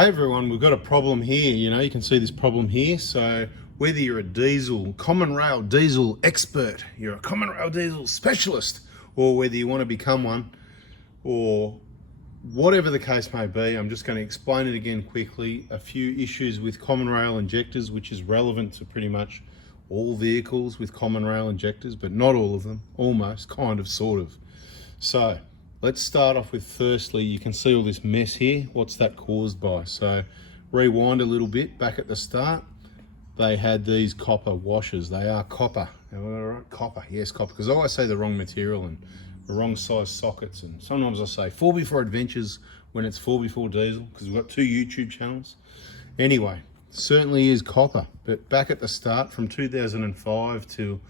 Hey everyone, we've got a problem here. You can see this problem here. So whether you're a diesel, common rail diesel expert, you're a common rail diesel specialist, or whether you want to become one, or whatever the case may be, I'm just going to explain it again quickly. A few issues with common rail injectors, which is relevant to pretty much all vehicles with common rail injectors, but not all of them, almost, kind of, sort of. So let's start off with, firstly, you can see all this mess here. What's that caused by? So rewind a little bit back at the start. They had these copper washers. They are copper. Am I right? Copper, yes, copper. Because I always say the wrong material and the wrong size sockets. And sometimes I say 4x4 Adventures when it's 4x4 diesel, because we've got two YouTube channels. Anyway, certainly is copper. But back at the start, from 2005 to,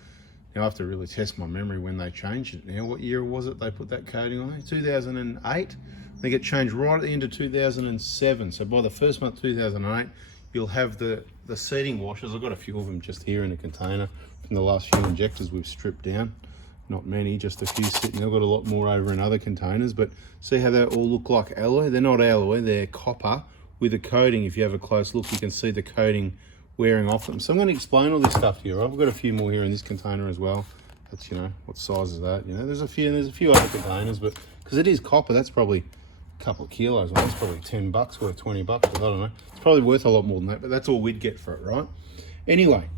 now I have to really test my memory when they changed it now. What year was it they put that coating on there? 2008? I think it changed right at the end of 2007. So by the first month 2008, you'll have the seating washers. I've got a few of them just here in a container from the last few injectors we've stripped down. Not many, just a few sitting. I've got a lot more over in other containers, but see how they all look like alloy? They're not alloy, they're copper with a coating. If you have a close look, you can see the coating wearing off them. So I'm going to explain all this stuff to you. I've got a few more here in this container as well. That's, what size is that? There's a few other containers, but because it is copper, that's probably a couple of kilos. Well, that's probably $10 worth, $20, I don't know. It's probably worth a lot more than that, but that's all we'd get for it, right? Anyway,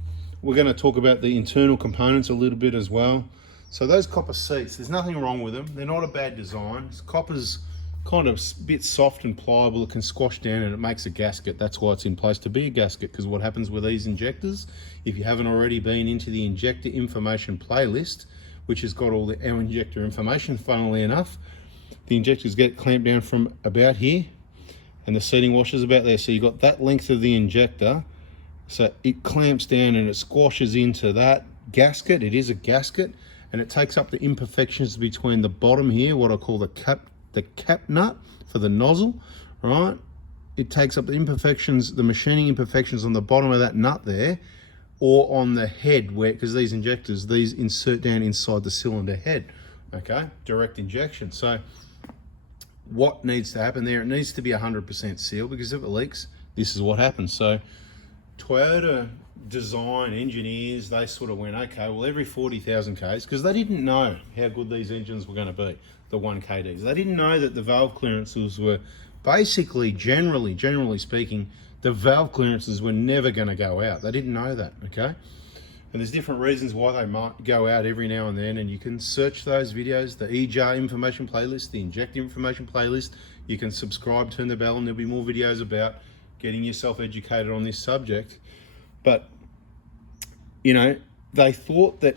we're going to talk about the internal components a little bit as well. So those copper seats, there's nothing wrong with them. They're not a bad design. Copper's kind of a bit soft and pliable. It can squash down and it makes a gasket. That's why it's in place to be a gasket, because what happens with these injectors, if you haven't already been into the injector information playlist, which has got all our injector information, funnily enough, the injectors get clamped down from about here and the seating washer's about there. So you've got that length of the injector. So it clamps down and it squashes into that gasket. It is a gasket, and it takes up the imperfections between the bottom here, what I call the cap nut for the nozzle, right? It takes up the imperfections, the machining imperfections on the bottom of that nut there, or on the head, where, because these injectors, these insert down inside the cylinder head, okay? Direct injection. So what needs to happen there? It needs to be 100% sealed, because if it leaks, this is what happens. So Toyota design engineers, they sort of went, okay, well, every 40,000 Ks, because they didn't know how good these engines were going to be, the 1kds. They didn't know that the valve clearances were basically, generally speaking, the valve clearances were never going to go out. They didn't know that, okay? And there's different reasons why they might go out every now and then, and you can search those videos, the EJ information playlist, the injector information playlist. You can subscribe, turn the bell, and there'll be more videos about getting yourself educated on this subject. But, they thought that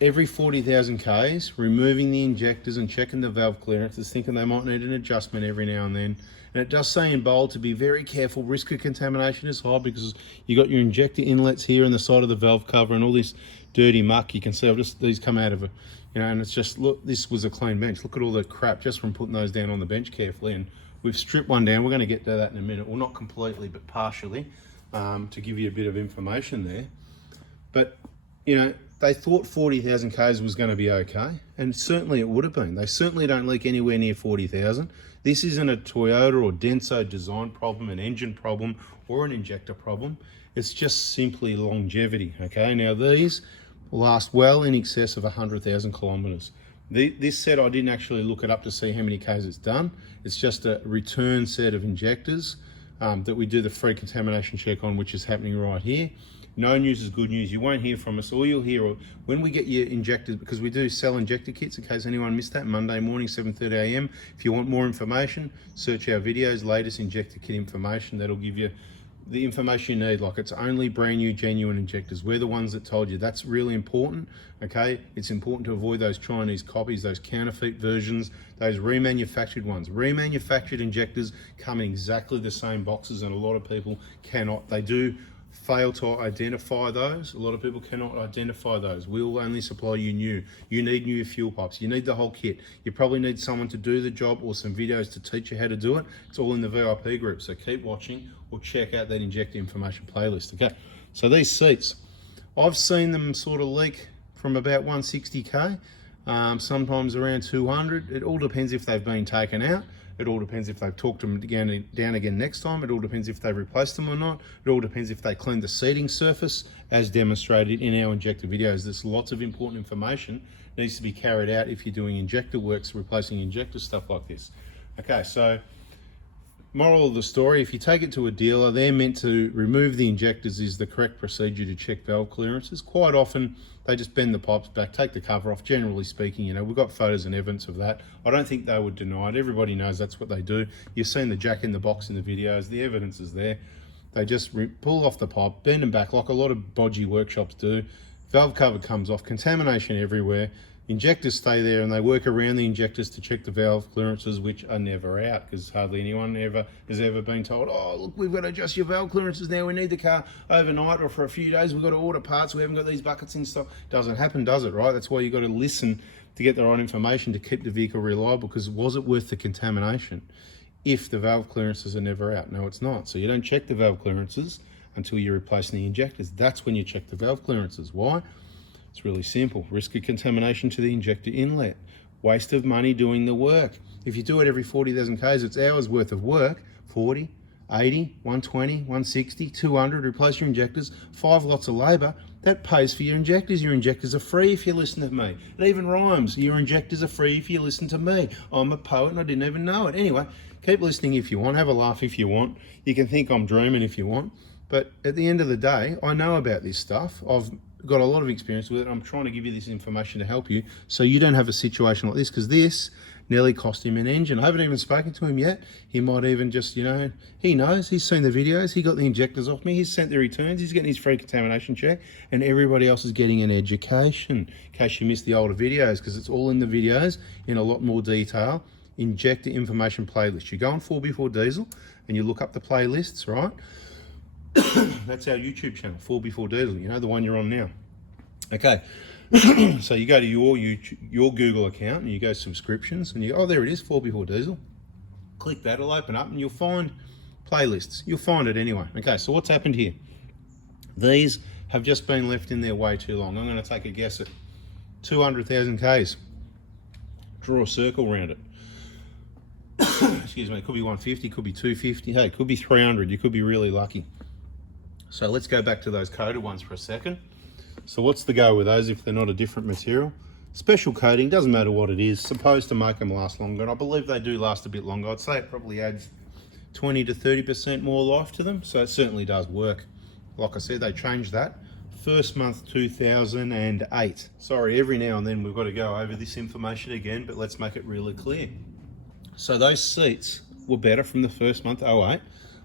every 40,000 Ks, removing the injectors and checking the valve clearances, thinking they might need an adjustment every now and then. And it does say in bold to be very careful. Risk of contamination is high, because you got your injector inlets here on the side of the valve cover and all this dirty muck. You can see these come out of it, and it's just, look, this was a clean bench. Look at all the crap just from putting those down on the bench carefully. And we've stripped one down. We're going to get to that in a minute. Well, not completely, but partially, to give you a bit of information there. But, they thought 40,000 Ks was going to be okay, and certainly it would have been. They certainly don't leak anywhere near 40,000. This isn't a Toyota or Denso design problem, an engine problem, or an injector problem. It's just simply longevity, okay? Now, these last well in excess of 100,000 kilometers. This set, I didn't actually look it up to see how many Ks it's done. It's just a return set of injectors that we do the free contamination check on, which is happening right here. No news is good news. You won't hear from us. All you'll hear when we get your injectors, because we do sell injector kits, in case anyone missed that, Monday morning, 7:30 AM. If you want more information, search our videos, latest injector kit information. That'll give you the information you need. Like, it's only brand new, genuine injectors. We're the ones that told you. That's really important, okay? It's important to avoid those Chinese copies, those counterfeit versions, those remanufactured ones. Remanufactured injectors come in exactly the same boxes, and a lot of people cannot. They do fail to identify those. A lot of people cannot identify those. We'll only supply you new. You need new fuel pipes. You need the whole kit. You probably need someone to do the job, or some videos to teach you how to do it. It's all in the VIP group, so keep watching or check out that injector information playlist. Okay, so these seats, I've seen them sort of leak from about 160K, sometimes around 200. It all depends if they've been taken out. It all depends if they've torqued them down again next time. It all depends if they've replaced them or not. It all depends if they cleaned the seating surface, as demonstrated in our injector videos. There's lots of important information needs to be carried out if you're doing injector works, replacing injector, stuff like this. Okay, so moral of the story, if you take it to a dealer, they're meant to remove the injectors is the correct procedure to check valve clearances. Quite often, they just bend the pipes back, take the cover off, generally speaking. You know, we've got photos and evidence of that. I don't think they would deny it. Everybody knows that's what they do. You've seen the jack in the box in the videos. The evidence is there. They just pull off the pipe, bend them back like a lot of bodgy workshops do. Valve cover comes off, contamination everywhere. Injectors stay there and they work around the injectors to check the valve clearances, which are never out, because hardly anyone has ever been told, oh, look, we've got to adjust your valve clearances now. We need the car overnight or for a few days. We've got to order parts. We haven't got these buckets in stock. Doesn't happen, does it, right? That's why you've got to listen to get the right information to keep the vehicle reliable, because was it worth the contamination if the valve clearances are never out? No, it's not. So you don't check the valve clearances until you're replacing the injectors. That's when you check the valve clearances. Why? It's really simple. Risk of contamination to the injector inlet. Waste of money doing the work. If you do it every 40,000 Ks, it's hours worth of work. 40, 80, 120, 160, 200, replace your injectors, 5 lots of labour. That pays for your injectors. Your injectors are free if you listen to me. It even rhymes. Your injectors are free if you listen to me. I'm a poet and I didn't even know it. Anyway, keep listening if you want. Have a laugh if you want. You can think I'm dreaming if you want. But at the end of the day, I know about this stuff. I've got a lot of experience with it. I'm trying to give you this information to help you so you don't have a situation like this, because this nearly cost him an engine. I haven't even spoken to him yet. He might even just, you know, he knows, he's seen the videos, he got the injectors off me, he's sent the returns, he's getting his free contamination check, and everybody else is getting an education, in case you missed the older videos, because it's all in the videos in a lot more detail. Injector information playlist. You go on 4x4 Diesel and you look up the playlists, right? That's our YouTube channel, 4x4 Diesel, you know, the one you're on now. Okay, so you go to your Google account and you go subscriptions and you go, oh, there it is, 4x4 Diesel. Click that, it'll open up and you'll find playlists. You'll find it anyway. Okay, so what's happened here? These have just been left in there way too long. I'm going to take a guess at 200,000 Ks. Draw a circle around it. Excuse me, it could be 150, could be 250, hey, it could be 300, you could be really lucky. So let's go back to those coated ones for a second. So what's the go with those if they're not a different material? Special coating, doesn't matter what it is, supposed to make them last longer, and I believe they do last a bit longer. I'd say it probably adds 20 to 30% more life to them, so it certainly does work. Like I said, they changed that. First month 2008. Sorry, every now and then we've got to go over this information again, but let's make it really clear. So those seats were better from the first month 08,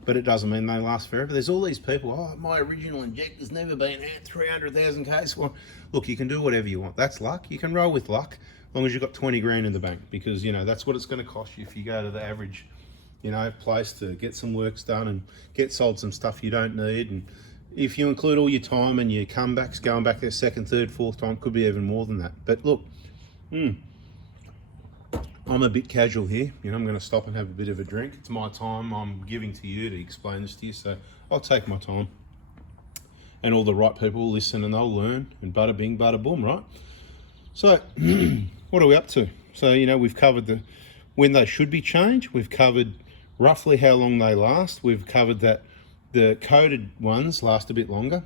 but it doesn't mean they last forever. There's all these people, oh, my original injector's never been at 300,000 Ks. Well, look, you can do whatever you want. That's luck. You can roll with luck as long as you've got 20 grand in the bank, because, you know, that's what it's going to cost you if you go to the average, you know, place to get some works done and get sold some stuff you don't need. And if you include all your time and your comebacks, going back there second, third, fourth time, could be even more than that. But look, I'm a bit casual here, you know, I'm going to stop and have a bit of a drink. It's my time I'm giving to you to explain this to you, so I'll take my time. And all the right people will listen and they'll learn, and bada bing, bada boom, right? So, what are we up to? So, you know, we've covered when they should be changed, we've covered roughly how long they last, we've covered that the coated ones last a bit longer.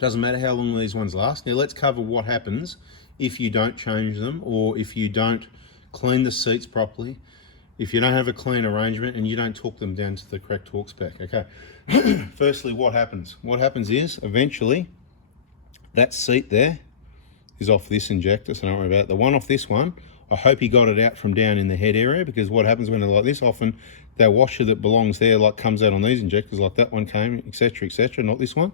Doesn't matter how long these ones last. Now let's cover what happens if you don't change them, or if you don't clean the seats properly, if you don't have a clean arrangement and you don't torque them down to the correct torque spec. Okay, firstly, what happens? What happens is eventually that seat there is off this injector, so don't worry about it. The one off this one, I hope he got it out from down in the head area, because what happens when they're like this, often that washer that belongs there like comes out on these injectors, like that one came, etc., not this one.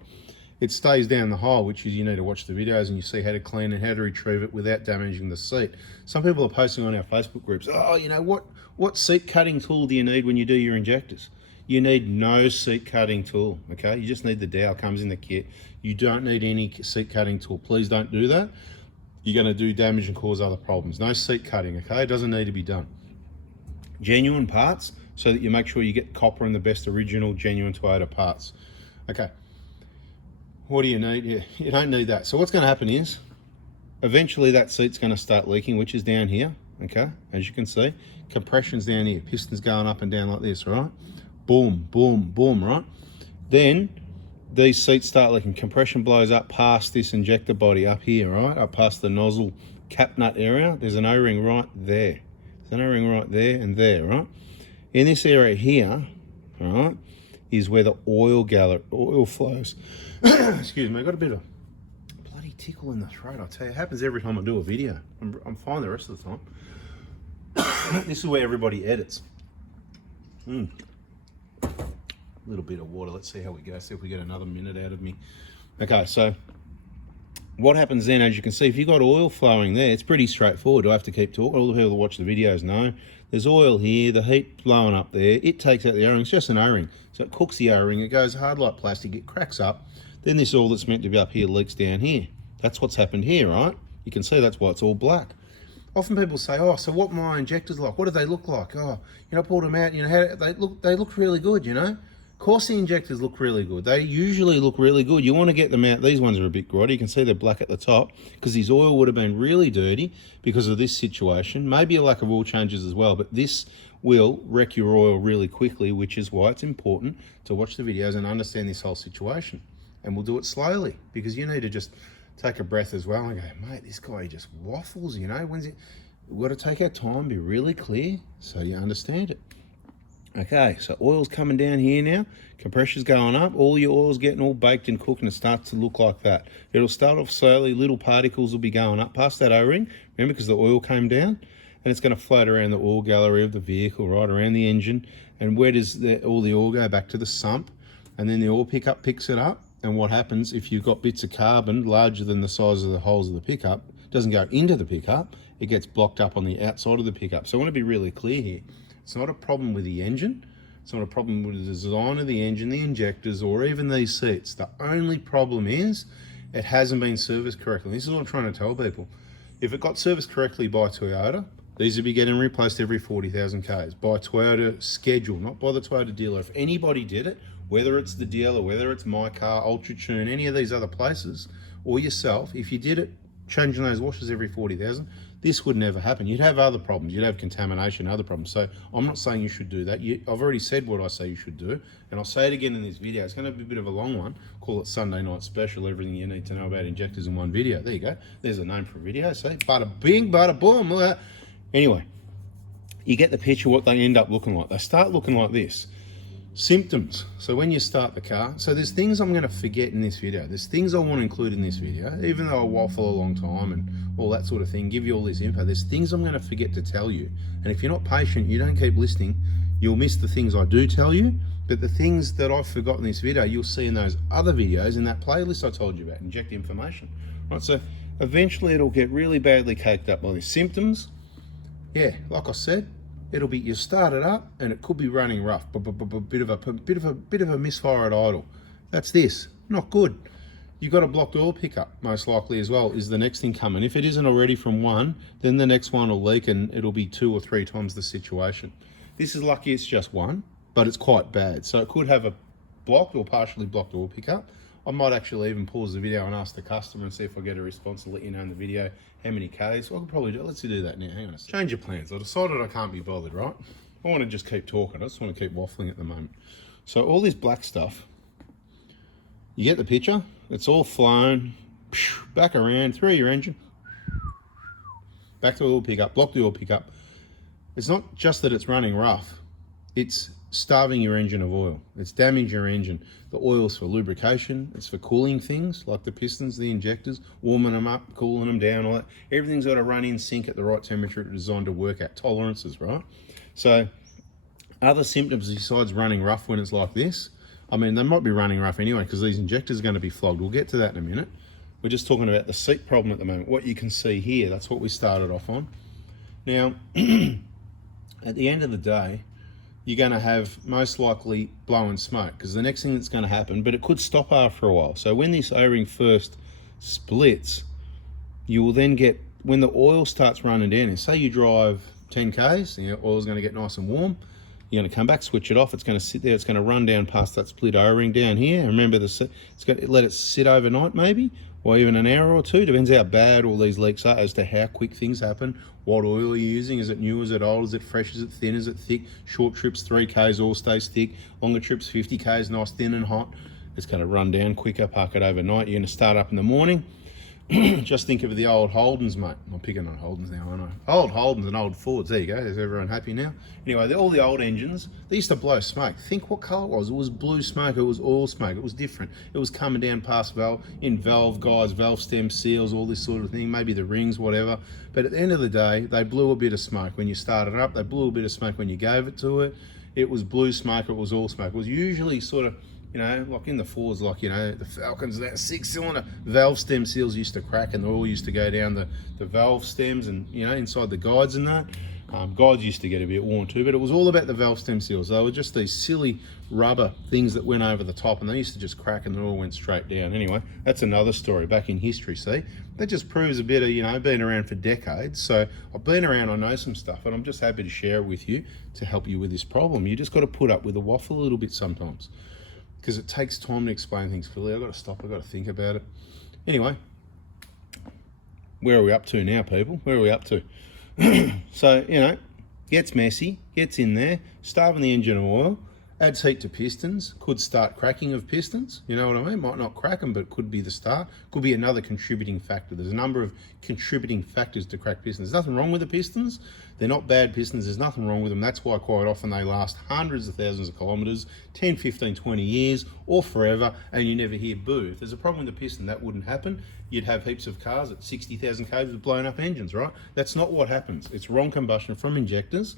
It stays down the hole, which is, you need to watch the videos and you see how to clean and how to retrieve it without damaging the seat. Some people are posting on our Facebook groups, oh, you know, what seat cutting tool do you need when you do your injectors? You need no seat cutting tool, okay? You just need the dowel, comes in the kit. You don't need any seat cutting tool. Please don't do that. You're going to do damage and cause other problems. No seat cutting, okay? It doesn't need to be done. Genuine parts, so that you make sure you get copper and the best original genuine Toyota parts. Okay. What do you need? Yeah, you don't need that. So what's going to happen is, eventually that seat's going to start leaking, which is down here. okay? As you can see, compression's down here, pistons going up and down like this, right? Boom, boom, boom, right? Then these seats start leaking. Compression blows up past this injector body up here, right? Up past the nozzle cap nut area. There's an O-ring right there. There's an O-ring right there and there, right? In this area here, all right, is where the oil flows. Excuse me, I got a bit of a bloody tickle in the throat. I'll tell you, it happens every time I do a video. I'm fine the rest of the time. This is where everybody edits. A little bit of water. Let's see how we go. See if we get another minute out of me. Okay, so what happens then, as you can see, if you've got oil flowing there, it's pretty straightforward. Do I have to keep talking? All the people that watch the videos know. There's oil here, the heat blowing up there. It takes out the O-ring. It's just an O-ring. So it cooks the O-ring. It goes hard like plastic. It cracks up. Then this oil that's meant to be up here leaks down here. That's what's happened here, right? You can see that's why it's all black. Often people say, oh, so what my injectors like? What do they look like? Oh, you know, I pulled them out. You know, how they look really good, you know? Of course the injectors look really good. They usually look really good. You want to get them out. These ones are a bit grotty. You can see they're black at the top because this oil would have been really dirty because of this situation. Maybe a lack of oil changes as well, but this will wreck your oil really quickly, which is why it's important to watch the videos and understand this whole situation. And we'll do it slowly because you need to just take a breath as well and go, mate, this guy just waffles, you know. We've got to take our time, be really clear so you understand it. Okay, so oil's coming down here now, compression's going up, all your oil's getting all baked and cooked and it starts to look like that. It'll start off slowly, little particles will be going up past that O-ring, remember, because the oil came down, and it's going to float around the oil gallery of the vehicle, right, around the engine. And where does all the oil go? Back to the sump, and then the oil pickup picks it up. And what happens if you've got bits of carbon larger than the size of the holes of the pickup, it doesn't go into the pickup, it gets blocked up on the outside of the pickup. So I want to be really clear here. It's not a problem with the engine. It's not a problem with the design of the engine, the injectors, or even these seats. The only problem is it hasn't been serviced correctly. This is what I'm trying to tell people. If it got serviced correctly by Toyota, these would be getting replaced every 40,000 Ks by Toyota schedule, not by the Toyota dealer. If anybody did it, whether it's the dealer, whether it's My Car, Ultra Tune, any of these other places, or yourself, if you did it, changing those washers every 40,000, this would never happen. You'd have other problems. You'd have contamination, other problems. So I'm not saying you should do that. I've already said what I say you should do, and I'll say it again in this video. It's going to be a bit of a long one. Call it Sunday Night Special, everything you need to know about injectors in one video. There you go. There's a name for a video. See, bada bing, bada boom. Look at that. Anyway, you get the picture what they end up looking like. They start looking like this. Symptoms. So when you start the car, so there's things I'm going to forget in this video. There's things I want to include in this video, even though I waffle a long time and all that sort of thing, give you all this info. There's things I'm going to forget to tell you. And if you're not patient, you don't keep listening, you'll miss the things I do tell you. But the things that I've forgotten in this video, you'll see in those other videos in that playlist I told you about, inject information. Right, so eventually it'll get really badly caked up by the symptoms. Yeah, like I said, it'll be, you start it up and it could be running rough, bit of a misfire at idle. That's this, not good. You've got a blocked oil pickup, most likely as well, is the next thing coming. If it isn't already from one, then the next one will leak and it'll be 2 or 3 times the situation. This is lucky it's just one, but it's quite bad. So it could have a blocked or partially blocked oil pickup. I might actually even pause the video and ask the customer and see if I get a response and let you know in the video how many Ks. Well, I could probably do it. Let's do that now. Hang on a second. Change your plans. I decided I can't be bothered, right? I want to just keep talking. I just want to keep waffling at the moment. So all this black stuff, you get the picture? It's all flown back around through your engine, back to the oil pickup, block the oil pickup. It's not just that it's running rough. It's starving your engine of oil. It's damaged your engine. The oil's for lubrication. It's for cooling things like the pistons, the injectors, warming them up, cooling them down, all that. Everything's got to run in sync at the right temperature it's designed to work at. Tolerances, right? So other symptoms besides running rough when it's like this, I mean, they might be running rough anyway because these injectors are going to be flogged. We'll get to that in a minute. We're just talking about the seat problem at the moment. What you can see here, that's what we started off on. Now, at the end of the day, you're going to have most likely blowing smoke because the next thing that's going to happen, but it could stop after a while. So when this O-ring first splits, you will then get, when the oil starts running down, and say you drive 10 Ks, the oil's going to get nice and warm, you're going to come back, switch it off, it's going to sit there, it's going to run down past that split O-ring down here. Remember, it's going to let it sit overnight maybe, or even an hour or two, depends how bad all these leaks are as to how quick things happen, What oil are you using? Is it new? Is it old? Is it fresh? Is it thin? Is it thick? Short trips, 3Ks, all stays thick. Longer trips, 50Ks, nice, thin and hot. It's going to run down quicker, park it overnight. You're going to start up in the morning. Just think of the old Holdens, mate. I'm picking on Holdens now, aren't I? Old Holdens and old Fords. There you go. Is everyone happy now? Anyway, all the old engines, they used to blow smoke. Think what colour it was. It was blue smoke. It was oil smoke. It was different. It was coming down past valve guides, valve stem seals, all this sort of thing. Maybe the rings, whatever. But at the end of the day, they blew a bit of smoke when you started it up. They blew a bit of smoke when you gave it to it. It was blue smoke. It was oil smoke. It was usually sort of, you know, like in the Fords, like, you know, the Falcons, that 6-cylinder valve stem seals used to crack and the oil used to go down the valve stems and, you know, inside the guides and that. Guides used to get a bit worn too, but it was all about the valve stem seals. They were just these silly rubber things that went over the top and they used to just crack and the oil went straight down. Anyway, that's another story back in history, see? That just proves a bit of, you know, being around for decades. So I've been around, I know some stuff, and I'm just happy to share it with you to help you with this problem. You just got to put up with the waffle a little bit sometimes, because it takes time to explain things clearly. I've got to stop, I've got to think about it. Anyway, where are we up to now, people? Where are we up to? So, you know, gets messy, gets in there, starving the engine of oil, adds heat to pistons, could start cracking of pistons, you know what I mean? Might not crack them, but could be the start. Could be another contributing factor. There's a number of contributing factors to crack pistons. There's nothing wrong with the pistons. They're not bad pistons. There's nothing wrong with them. That's why quite often they last hundreds of thousands of kilometres, 10, 15, 20 years, or forever, and you never hear boo. If there's a problem with the piston, that wouldn't happen. You'd have heaps of cars at 60,000 k's with blown up engines, right? That's not what happens. It's wrong combustion from injectors.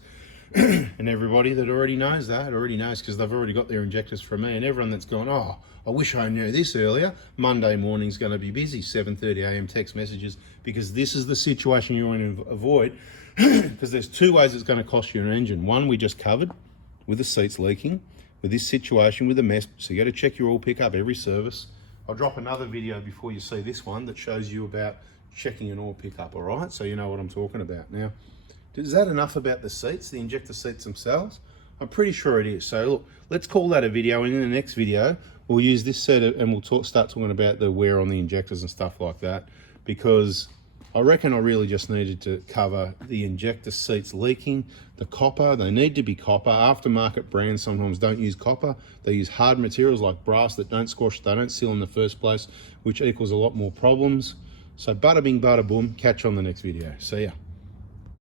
And everybody that already knows that, already knows, because they've already got their injectors from me. And everyone that's gone, oh, I wish I knew this earlier, Monday morning's going to be busy, 7:30 a.m. text messages, because this is the situation you want to avoid. Because there's two ways it's going to cost you an engine. One we just covered, with the seats leaking, with this situation with the mess. So you got to check your oil pickup every service. I'll drop another video before you see this one that shows you about checking an oil pickup, all right? So you know what I'm talking about. Now, is that enough about the seats, the injector seats themselves? I'm pretty sure it is. So look, let's call that a video, and in the next video, we'll use this set and we'll start talking about the wear on the injectors and stuff like that, because I reckon I really just needed to cover the injector seats leaking, the copper. They need to be copper. Aftermarket brands sometimes don't use copper. They use hard materials like brass that don't squash, they don't seal in the first place, which equals a lot more problems. So bada bing, bada boom, catch you on the next video. See ya.